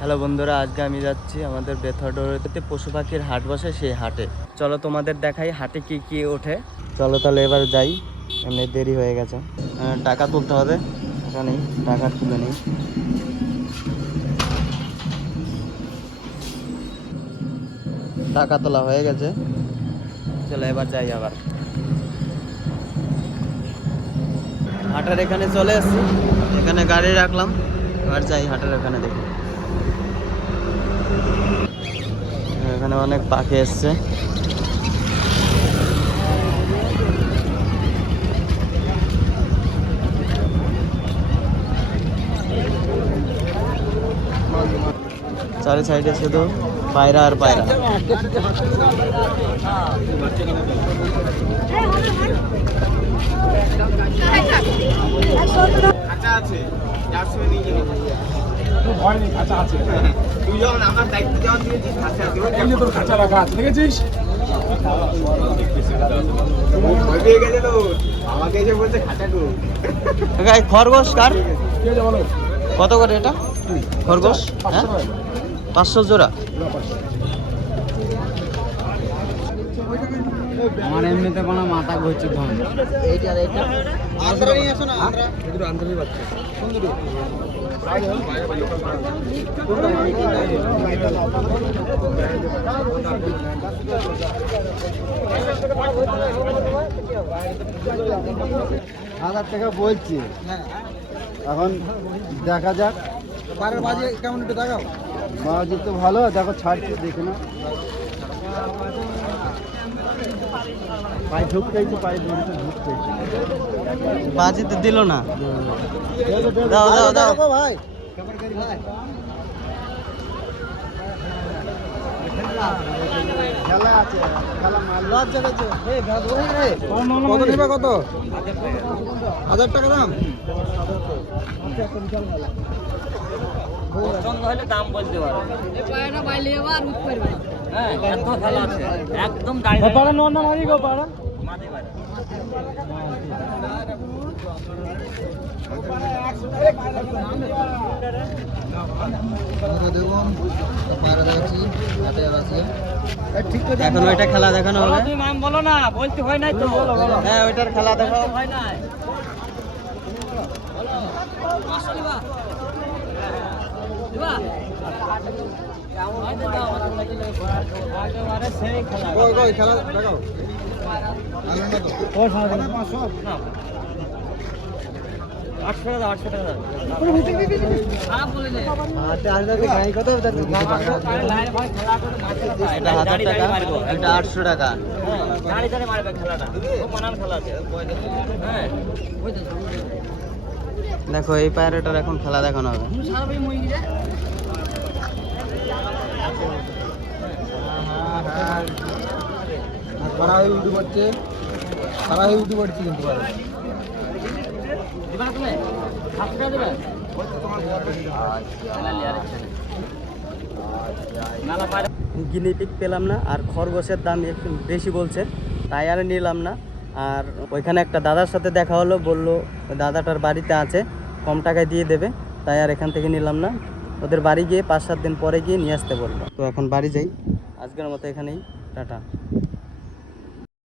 Hello বন্ধুরা, আজকে আমি যাচ্ছি আমাদের বেথরডোরেতে পশু পাখির হাট বসে, সেই হাটে। চলো তোমাদের দেখাই হাটে কি কি ওঠে। চলো তাহলে এবার যাই, এমনি দেরি হয়ে গেছে। টাকা তুলতে হবে, টাকা নেই, টাকা তুলে নেই। টাকা তোলা হয়ে গেছে। চলো এবার যাই আবার। হাটের এখানে চলে এসছি, এখানে গাড়ি রাখলাম, এবার যাই হাটের এখানে দেখি। এখানে অনেক পাখি এসছে। চারি সাইডে শুধু পায়রা আর পায়রা। কাঁচা আছে। ভয় নেই কাঁচা আছে। তুই যখন আমার দায়িত্ব যখন দিয়েছিস কাঁচা আছে এই যে তোর কাঁচা রাখা আছে দেখেছিস? খরগোশ কার? কত করে এটা? খরগোশ? হ্যাঁ? পাঁচশো জোড়া? আমার এমনিতে কোনো মাথা ঘুরছে ধন এইটা এইটা। আন্ধ্রা নিয়ে আসো না আন্ধ্রা দুটো আন্তরিক বাচ্চা। হাজার টাকা বলছি। এখন দেখা যাক। বারের বাজে কেমন একটু দেখাও। বাজি তো ভালো দেখো ছাড়ছে দেখে না পায়ে ঢুকতেই তো পায়ে ধরতে ঢুকতে বাজিতে দিল না। দাও দাও দাও। ভাই। খেলা আছে খেলা মাল লজ্জা করছে কত নেবে কত? হাজার টাকা দাম। পছন্দ হলে দাম বলতে পারো। হ্যাঁ এত ভালো আছে। একদম গাড়ি পাড়া নন না মারি গো পাড়া এখন ওইটা খেলা দেখানো হবে। তুমি নাম বলো না বলতে হয় নাই তো। হ্যাঁ ওইটার খেলা দেখাও হয় নাই একেবারে সেই খেলা কই কই খেলা দেখাও। আটশো টাকা দাও, আটশো টাকা দাও। খারাপ বলে নে। লাইনে আটশো টাকা। দেখো এই পায়রাটার এখন খেলা দেখানো হবে সারা হয়ে উঠে পড়ছে সারা হয়ে উঠে পড়ছে কিন্তু। গিনিপিক পেলাম না, আর খরগোশের দাম একটু বেশি বলছে, তাই আর নিলাম না। আর ওইখানে একটা দাদার সাথে দেখা হলো, বলল দাদাটার বাড়িতে আছে, কম টাকায় দিয়ে দেবে, তাই আর এখান থেকে নিলাম না। ওদের বাড়ি গিয়ে পাঁচ সাত দিন পরে গিয়ে নিয়ে আসতে বলল। তো এখন বাড়ি যাই, আজকের মতো এখানেই, টাটা।